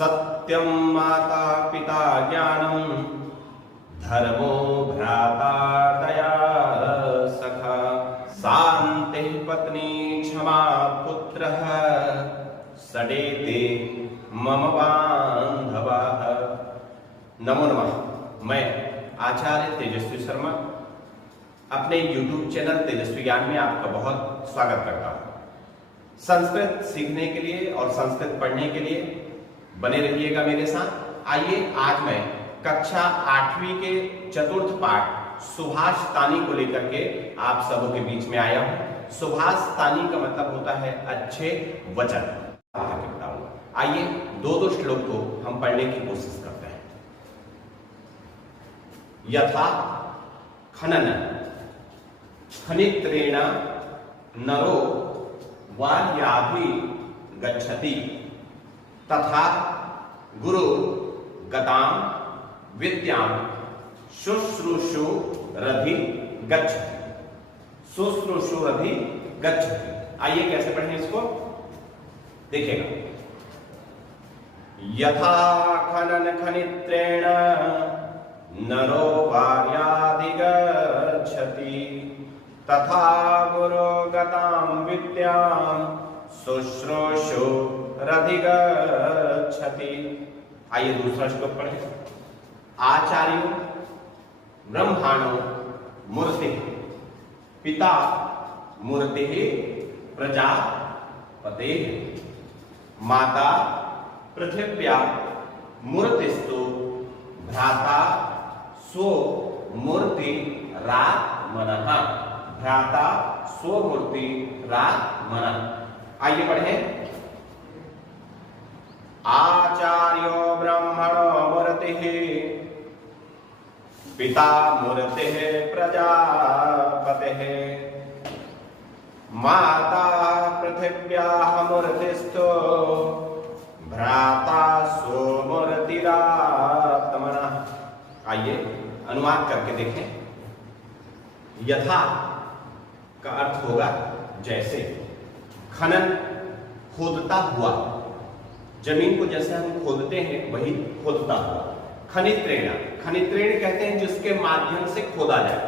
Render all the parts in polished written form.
सत्यं माता पिता ज्ञानं धर्मो भ्राता दया सखा शान्तिः पत्नी क्षमा पुत्रः सडेते मम बान्धवाः। नमो नमः। मैं आचार्य तेजस्वी शर्मा अपने YouTube चैनल तेजस्वी ज्ञान में आपका बहुत स्वागत करता हूँ। संस्कृत सीखने के लिए और संस्कृत पढ़ने के लिए बने रहिएगा मेरे साथ। आइए आज मैं कक्षा 8वीं के चतुर्थ पाठ सुभाष तानी को लेकर के आप सबों के बीच में आया हूँ। सुभाष तानी का मतलब होता है अच्छे वचन। आइए दो श्लोक को हम पढ़ने की कोशिश करते हैं। यथा खनन खनित्रेण नरो वार्याभि गच्छति तथा गुरु गताम विद्यां शुश्रूषुरधि गच्छति। शुश्रूषुरधि गच्छति। आइए कैसे पढ़ें इसको, देखिएगा। यथा खनन खनित्रेण नरो वार्याधि गच्छति तथा गुरु गतां विद्यां शुश्रूषुरधि गच्छति। आइए दूसरा श्लोक पढ़ें। आचार्यो ब्रह्माणो मूर्ति पिता मूर्ति प्रजापते माता पृथिव्या मूर्तिस्तु भ्राता स्व मूर्ति रात्मनः। भ्राता स्व मूर्ति रात्मनः। आइए पढ़ें। आचार्यो ब्रह्मणो मूर्तिः पिता मूर्तिः प्रजापतिः माता पृथिव्याः मूर्तिस्तु भ्राता स्वमूर्तिरात्मनः। आइए अनुवाद करके देखें। यथा का अर्थ होगा जैसे, खनन खोदता हुआ, जमीन को जैसे हम खोदते हैं वही खोदता हुआ। खनित्रेण, खनित्रेण कहते हैं जिसके माध्यम से खोदा जाए।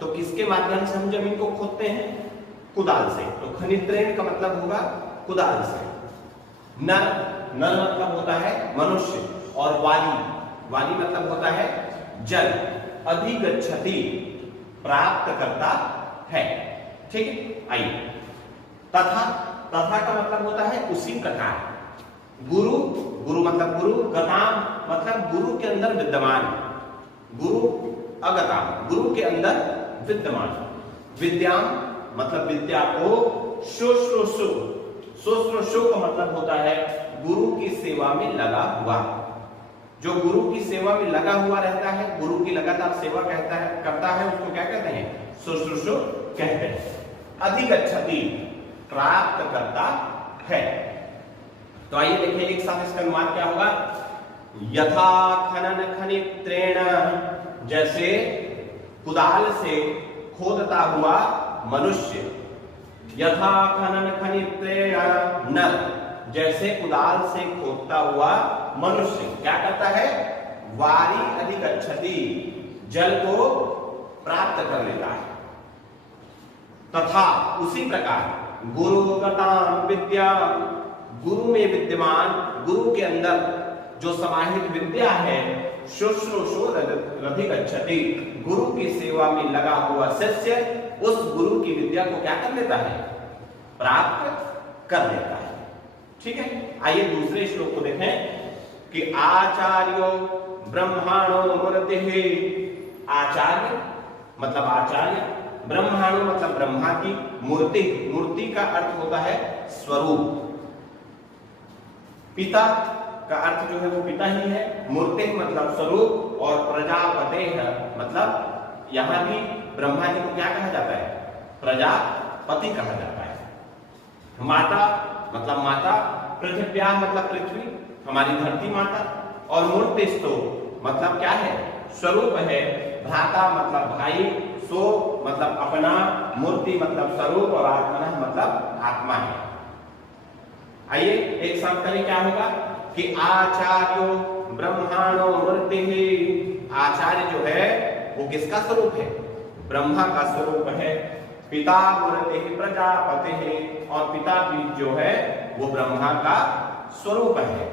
तो किसके माध्यम से हम जमीन को खोदते हैं? कुदाल से। तो खनित्रेण का मतलब होगा कुदाल से। नर, नर मतलब होता है मनुष्य, और वाली, वाली मतलब होता है जल। अधिगच्छति प्राप्त करता है। ठीक है। आइए तथा, तथा का मतलब होता है उसी प्रकार। गुरु, गुरु मतलब गुरु। गताम मतलब गुरु के अंदर विद्यमान। गुरु अगताम, गुरु के अंदर विद्यमान। विद्याम मतलब विद्या को। शुश्रूषु, शुश्रूषु का मतलब होता है गुरु की सेवा में लगा हुआ। जो गुरु की सेवा में लगा हुआ रहता है, गुरु की लगातार सेवा करता है, उसको क्या कहते हैं? शुश्रूषु कहते हैं। अधिगच्छति प्राप्त करता है। तो आइए देखिए एक साथ इसका अनुवाद क्या होगा। यथा खनन खनित्रेण, जैसे कुदाल से खोदता हुआ मनुष्य। यथा खनन खनित्रेण नर, जैसे कुदाल से खोदता हुआ मनुष्य क्या करता है? वारी अधिगच्छति, जल को प्राप्त कर लेता है। तथा उसी प्रकार गुरुगतां विद्या, गुरु में विद्यमान, गुरु के अंदर जो समाहित विद्या है, शुश्रूषुरधि गच्छति, गुरु की सेवा में लगा हुआ शिष्य उस गुरु की विद्या को क्या कर लेता है? प्राप्त कर लेता है। ठीक है। आइए दूसरे श्लोक को देखें कि आचार्यो ब्रह्माणो मूर्तिः। आचार्य मतलब आचार्य, ब्रह्माणु मतलब ब्रह्मा की, मूर्ति, मूर्ति का अर्थ होता है स्वरूप। पिता का अर्थ जो है वो पिता ही है। मूर्ति मतलब स्वरूप, और प्रजापते मतलब यहां भी ब्रह्मा जी को क्या कहा जाता है? प्रजापति कहा जाता है। माता मतलब माता, पृथिव्या मतलब पृथ्वी, हमारी धरती माता, और मूर्तिस्तु मतलब क्या है? स्वरूप है। भ्राता मतलब भाई, सो मतलब अपना, मूर्ति मतलब स्वरूप, और आत्मा मतलब आत्मा है। आइए एक साथ करें क्या होगा कि आचार्यो ब्रह्माणो मूर्ति, आचार्य जो है वो किसका स्वरूप है? ब्रह्मा का स्वरूप है। पिता मूर्ति प्रजापति है, और पिता भी जो है वो ब्रह्मा का स्वरूप है।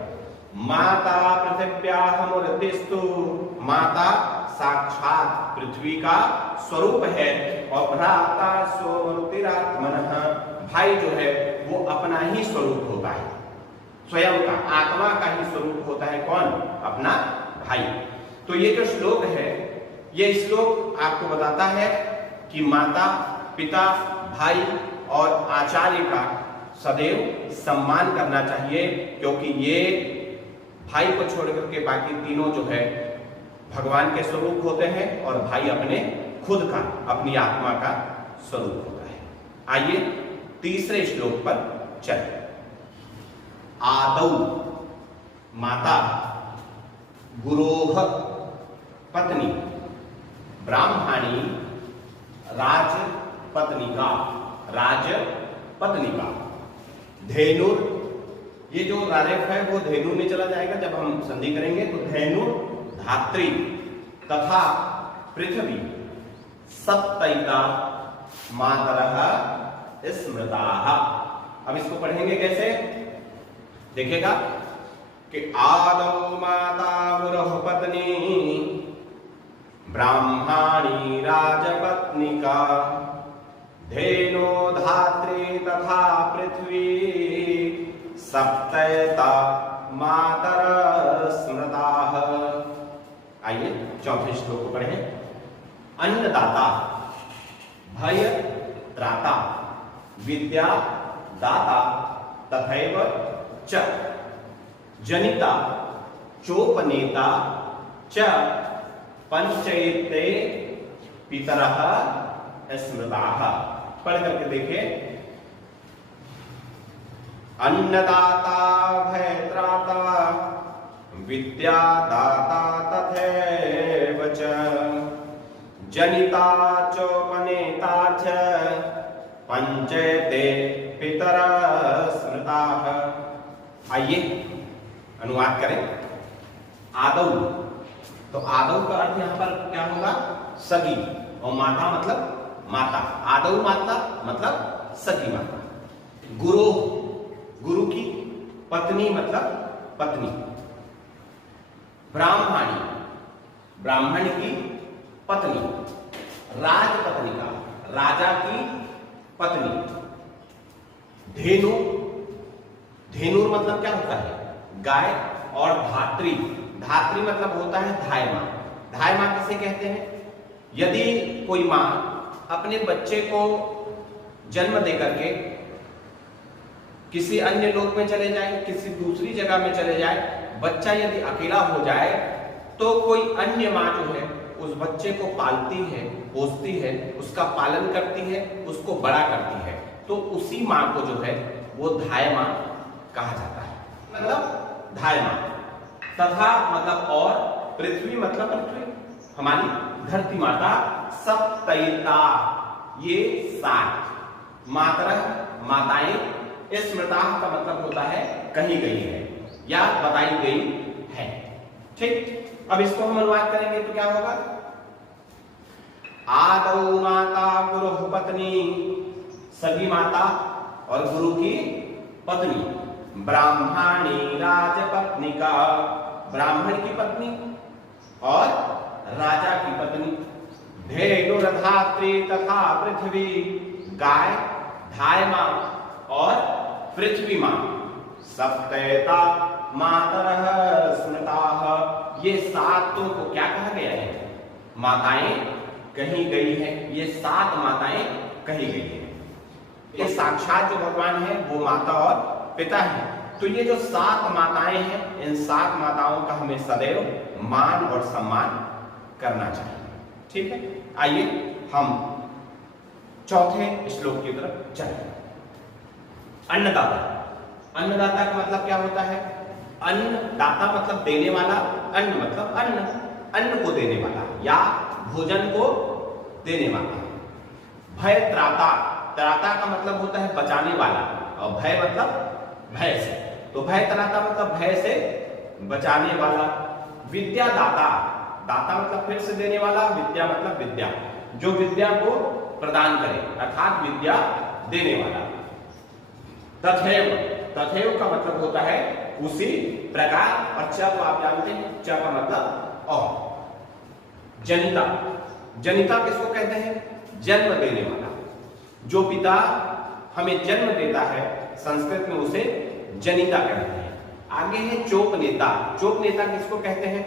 माता पृथिव्याः मूर्तिस्तु, माता साक्षात पृथ्वी का स्वरूप है। और भ्राता स्वमूर्तिरात्मनः, भाई जो है वो अपना ही स्वरूप होता है, स्वयं का आत्मा का ही स्वरूप होता है। कौन? अपना भाई। तो ये जो श्लोक है, ये श्लोक आपको बताता है कि माता, पिता, भाई और आचार्य का सदैव सम्मान करना चाहिए, क्योंकि ये भाई को छोड़ करके बाकी तीनों जो है भगवान के स्वरूप होते हैं, और भाई अपने खुद का, अपनी आत्मा का स्वरूप होता है। आइए तीसरे श्लोक पर चलें। आदौ माता, गुरोः पत्नी, ब्राह्मणी, राजपत्निका, राजपत्निका, धेनुर, ये जो रारेफ है वो धेनु में चला जाएगा जब हम संधि करेंगे, तो धेनु, धात्री तथा पृथ्वी, सप्तैता मातरः स्मृताः। अब इसको पढ़ेंगे कैसे? देखिएगा कि आदौ माता गुरोः पत्नी, ब्राह्मणी राजपत्निका, धेनो धात्री तथा पृथ्वी, सप्तैता मातरः स्मृताः। आइए चौथे श्लोक को पढ़ें। अन्नदाता, भय त्राता, विद्या दाता तथैव च, जनिता चोपनेता च, पंचैते पितरः स्मृताः। पढ़ करके देखिए। अन्नदाता भयत्राता, विद्यादाता तथैव च, जनिता चोपनेता च, पंचैते पितरः स्मृताः। आइए अनुवाद करें। आदौ, तो आदौ का अर्थ यहां पर क्या होगा? सगी, और माता मतलब माता। आदौ माता मतलब सगी माता। गुरु, गुरु की पत्नी मतलब पत्नी। ब्राह्मणी, ब्राह्मण की पत्नी। राजपत्निका, राजा की पत्नी। धेनु, धेनु मतलब क्या होता है? गाय। और धात्री, धात्री मतलब होता है धाय मां। धाय मां किसे कहते हैं? यदि कोई मां अपने बच्चे को जन्म देकर के किसी अन्य लोक में चले जाए, किसी दूसरी जगह में चले जाए, बच्चा यदि अकेला हो जाए, तो कोई अन्य मां जो है उस बच्चे को पालती है, पोसती है, उसका पालन करती है, उसको बड़ा करती है। तो उसी मां को जो है वो धाय मां कहा जाता है, मतलब धाय मां। तथा मतलब और, पृथ्वी मतलब पृथ्वी, हमारी धरती माता। सप्तैता, ये 7, मातरः माताएं, स्मृता का मतलब होता है कही गई है या बताई गई है। ठीक, अब इसको हम अनुवाद करेंगे तो क्या होगा? आदौ माता गुरुः पत्नी, सगी माता और गुरु की पत्नी। ब्राह्मणी राजपत्निका, ब्राह्मण की पत्नी और राजा की पत्नी। धेनुर्धात्री तथा पृथ्वी, गाय, धाय मां और पृथ्वी मां। सप्तैता मातरः स्मृताः, ये 7 को क्या कहा गया है? माताएं कही गई है। ये 7 माताएं कही गई है। ये साक्षात जो भगवान है वो माता और पिता है। तो ये जो 7 माताएं हैं, इन 7 माताओं का हमें सदैव मान और सम्मान करना चाहिए। ठीक है, आइए हम चौथे श्लोक की तरफ चलें। अन्नदाता, अन्नदाता का मतलब क्या होता है? अन्नदाता मतलब देने वाला, अन्न मतलब अन्न, अन्न को देने वाला या भोजन को देने वाला। भय त्राता, त्राता का मतलब होता है बचाने वाला, और भय मतलब भय से। तो भय त्राता मतलब भय से बचाने वाला। विद्यादाता, दाता मतलब फिर से देने वाला, विद्या मतलब विद्या, जो विद्या को प्रदान करे अर्थात विद्या देने वाला। तथैव, तथैव का मतलब होता है उसी प्रकार, और च तो आप जानते हैं, च का मतलब और। जनिता, जनिता किसको कहते हैं? जन्म देने वाला। जो पिता हमें जन्म देता है संस्कृत में उसे जनिता कहते हैं। आगे है चोप नेता। चोप नेता किसको कहते हैं?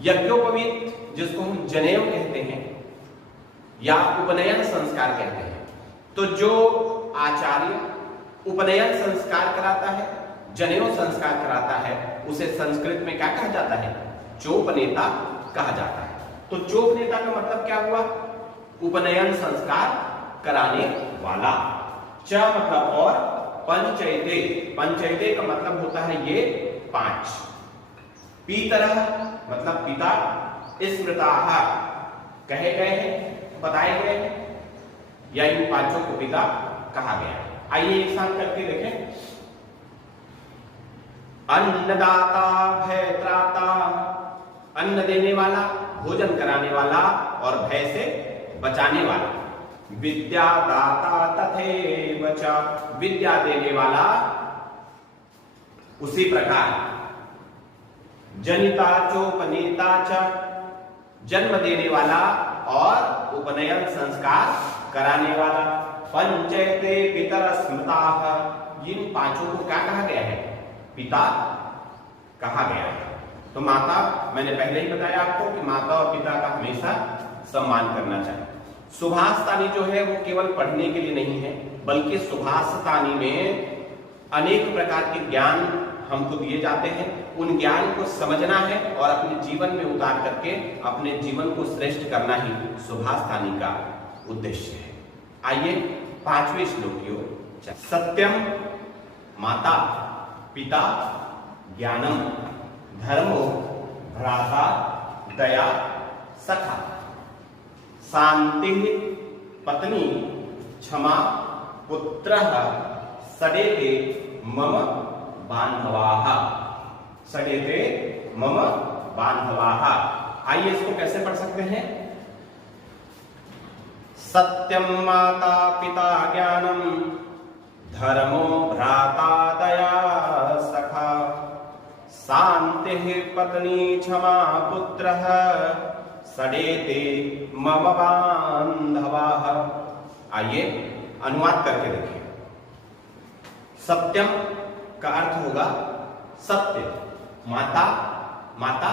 यज्ञोपवीत जिसको हम जनेऊ कहते हैं या उपनयन संस्कार कहते हैं। तो जो आचार्य उपनयन संस्कार कराता है, जनेऊ संस्कार कराता है, उसे संस्कृत में क्या कहा जाता है? चोप नेता कहा जाता है। तो चोप नेता का मतलब क्या हुआ? उपनयन संस्कार कराने वाला। च मतलब और, पंचैते, पंचैते का मतलब होता है ये 5। पितरः मतलब पिता, स्मृताः कहे गए हैं, बताए गए हैं, या इन 5 को पिता कहा गया है। आइए एक साथ करके देखें। अन्नदाता, भयत्राता, अन्न देने वाला, भोजन कराने वाला और भय से बचाने वाला। विद्यादाता तथैव च, विद्या देने वाला उसी प्रकार। जनिता चोपनीता च, जन्म देने वाला और उपनयन संस्कार कराने वाला। पंचैते पितर स्मृताः, इन 5 को क्या कहा गया है? पिता कहा गया है। तो माता, मैंने पहले ही बताया आपको कि माता और पिता का हमेशा सम्मान करना चाहिए। सुभाषतानी जो है वो केवल पढ़ने के लिए नहीं है, बल्कि सुभाषतानी में अनेक प्रकार के ज्ञान हमको दिए जाते हैं। उन ज्ञान को समझना है और अपने जीवन में उतार करके अपने जीवन को श्रेष्ठ करना ही सुभाषतानी का उद्देश्य है। आइए 5वें श्लोक की ओर। सत्यम माता पिता ज्ञानम धर्मो भ्राता दया सखा शांति पत्नी क्षमा पुत्रः सडेते मम बांधवाः, सडेते मम बांधवाः। आइए इसको कैसे पढ़ सकते हैं? सत्यम माता पिता ज्ञानम धर्मो भ्राता दया सखा शांति पत्नी क्षमा पुत्रः सडेते मम बांधवाः। आइए अनुवाद करके देखिए। सत्यम का अर्थ होगा सत्य, माता, माता,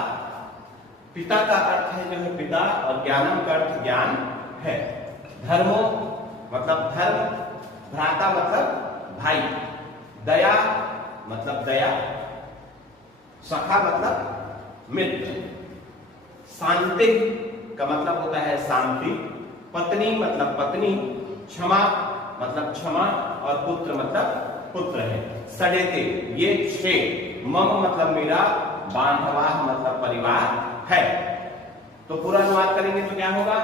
पिता का अर्थ है जो है पिता, और ज्ञानम का अर्थ ज्ञान है। धर्मो मतलब धर्म, भ्राता मतलब भाई, दया मतलब दया, सखा मतलब मित्र, शांति का मतलब होता है शांति, पत्नी मतलब पत्नी, क्षमा मतलब क्षमा, और पुत्र मतलब पुत्र है। सडेते ये 6, मम मतलब मेरा, बांधवाः मतलब परिवार है। तो पूरा अनुवाद करेंगे तो क्या होगा?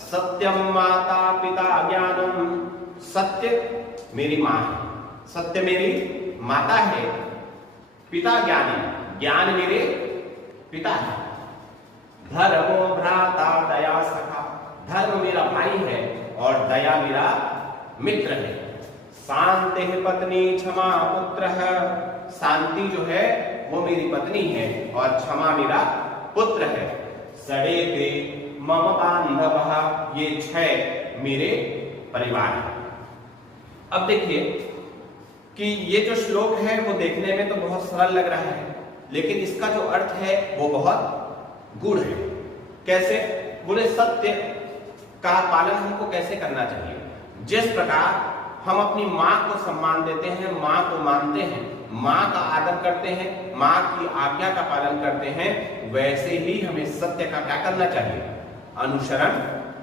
सत्यम माता पिता ज्ञानम, सत्य मेरी मां है, सत्य मेरी माता है, पिता ज्ञानी, ज्ञान मेरे पिता है। धर्मो भ्राता दया सखा, धर्म मेरा भाई है और दया मेरा मित्र है। शांति पत्नी क्षमा पुत्र, शांति जो है वो मेरी पत्नी है और क्षमा मेरा पुत्र है। सडेते मम बांधवः, ये 6 मेरे परिवार है। अब देखिए कि ये जो श्लोक है वो देखने में तो बहुत सरल लग रहा है, लेकिन इसका जो अर्थ है वो बहुत गूढ़ है। कैसे? बोले सत्य का पालन हमको कैसे करना चाहिए? जिस प्रकार हम अपनी माँ को सम्मान देते हैं, माँ को मानते हैं, माँ का आदर करते हैं, माँ की आज्ञा का पालन करते हैं, वैसे ही हमें सत्य का क्या करना चाहिए? अनुसरण,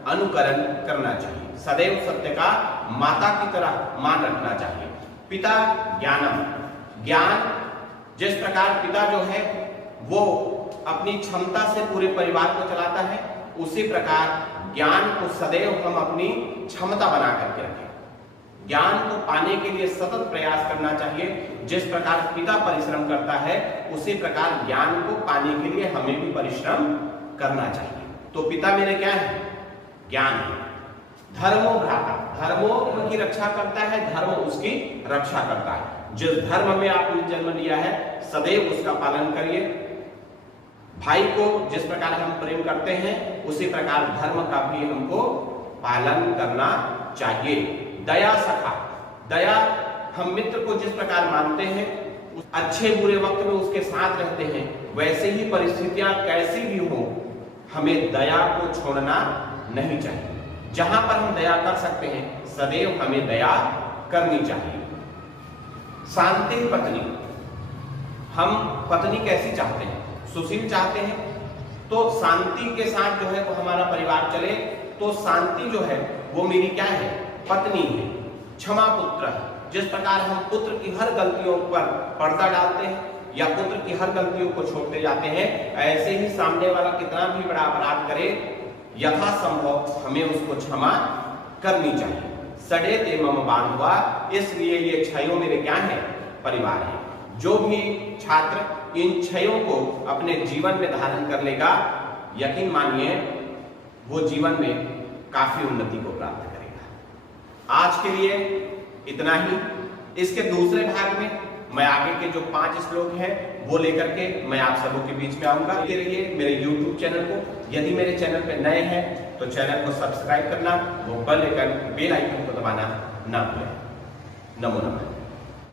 अनुकरण करना चाहिए। सदैव सत्य का माता की तरह मान रखना चाहिए। पिता ज्ञानम, ज्ञान, जिस प्रकार पिता जो है वो अपनी क्षमता से पूरे परिवार को चलाता है, उसी प्रकार ज्ञान को सदैव हम अपनी क्षमता बना करके रखें। ज्ञान को पाने के लिए सतत प्रयास करना चाहिए। जिस प्रकार पिता परिश्रम करता है उसी प्रकार ज्ञान को पाने के लिए हमें भी परिश्रम करना चाहिए। तो पिता मेरे क्या है? ज्ञान है। धर्मो भ्राता, धर्मों की रक्षा करता है, धर्म उसकी रक्षा करता है। जिस धर्म में आपने जन्म लिया है सदैव उसका पालन करिए। भाई को जिस प्रकार हम प्रेम करते हैं उसी प्रकार धर्म का भी हमको पालन करना चाहिए। दया सखा, दया हम मित्र को जिस प्रकार मानते हैं, अच्छे बुरे वक्त में उसके साथ रहते हैं, वैसे ही परिस्थितियां कैसी भी हो हमें दया को छोड़ना नहीं चाहिए। जहां पर हम दया कर सकते हैं सदैव हमें दया करनी चाहिए। शांति पत्नी, हम पत्नी कैसी चाहते हैं? सुशील चाहते हैं, तो शांति के साथ जो है वो हमारा परिवार चले। तो शांति जो है वो मेरी क्या है? पत्नी है। क्षमा पुत्र, जिस प्रकार हम पुत्र की हर गलतियों पर पर्दा डालते हैं या पुत्र की हर गलतियों को छोड़ते जाते हैं, ऐसे ही सामने वाला कितना भी बड़ा अपराध करे यथासंभव हमें उसको क्षमा करनी चाहिए। सड़े ते मम बांधवा, इसलिए ये छयों मेरे क्या है? परिवार है। जो भी छात्र इन छयों को अपने जीवन में धारण कर लेगा, यकीन मानिए वो जीवन में काफी उन्नति को प्राप्त करेगा। आज के लिए इतना ही। इसके दूसरे भाग में मैं आगे के जो 5 श्लोक हैं वो लेकर के मैं आप सबों के बीच में आऊंगा। ये रहिए मेरे YouTube चैनल को। यदि मेरे चैनल पे नए हैं तो चैनल को सब्सक्राइब करना, वो बेल आइकन को दबाना ना भूलें। नमो नमः।